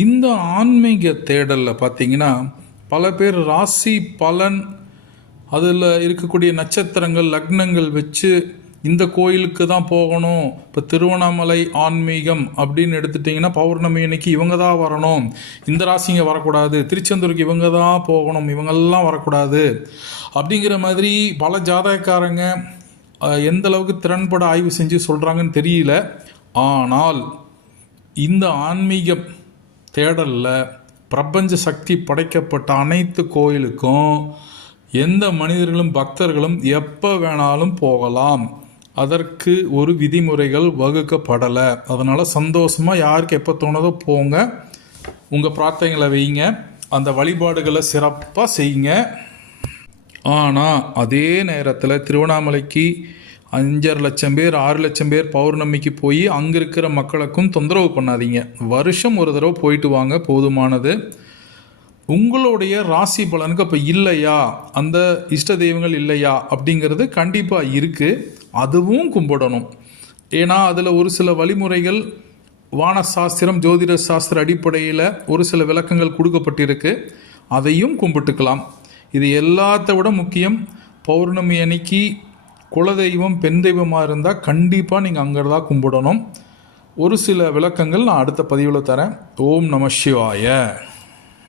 இந்த ஆன்மீக தேடலில் பார்த்தீங்கன்னா பல பேர் ராசி பலன் அதில் இருக்கக்கூடிய நட்சத்திரங்கள் லக்னங்கள் வச்சு இந்த கோயிலுக்கு தான் போகணும். இப்போ திருவண்ணாமலை ஆன்மீகம் அப்படின்னு எடுத்துட்டிங்கன்னா பௌர்ணமி அன்னைக்கு இவங்க தான் வரணும், இந்த ராசிங்க வரக்கூடாது, திருச்செந்தூருக்கு இவங்க தான் போகணும், இவங்கெல்லாம் வரக்கூடாது அப்படிங்கிற மாதிரி பல ஜாதகக்காரங்க எந்த அளவுக்கு திறன்பட ஆய்வு செஞ்சு சொல்கிறாங்கன்னு தெரியல. ஆனால் இந்த ஆன்மீக தேடலில் பிரபஞ்ச சக்தி படைக்கப்பட்ட அனைத்து கோயிலுக்கும் எந்த மனிதர்களும் பக்தர்களும் எப்போ வேணாலும் போகலாம். அதற்கு ஒரு விதிமுறைகள் வகுக்கப்படலை. அதனால் சந்தோஷமாக யாருக்கு எப்போ தோணுதோ போங்க, உங்கள் பிரார்த்தனைகளை வைங்க, அந்த வழிபாடுகளை சிறப்பாக செய்யுங்க. ஆனால் அதே நேரத்தில் திருவண்ணாமலைக்கு 5.5 லட்சம் பேர் 6 லட்சம் பேர் பௌர்ணமிக்கு போய் அங்கே இருக்கிற மக்களுக்கும் தொந்தரவு பண்ணாதீங்க. வருஷம் ஒரு தடவை போயிட்டு வாங்க, போதுமானது. உங்களுடைய ராசி பலனுக்கு அப்போ இல்லையா, அந்த இஷ்ட தெய்வங்கள் இல்லையா அப்படிங்கிறது கண்டிப்பாக இருக்குது, அதுவும் கும்பிடணும். ஏன்னா அதில் ஒரு சில வழிமுறைகள் வானசாஸ்திரம் ஜோதிட சாஸ்திர அடிப்படையில் ஒரு சில விளக்கங்கள் கொடுக்கப்பட்டிருக்கு, அதையும் கும்பிட்டுக்கலாம். இது எல்லாத்த விட முக்கியம், பௌர்ணமி அன்னைக்கு குலதெய்வம் பெண் தெய்வமாக இருந்தால் கண்டிப்பாக நீங்கள் அங்கே தான் கும்பிடணும். ஒரு சில விளக்கங்கள் நான் அடுத்த பதிவில் தரேன். ஓம் நம சிவாய.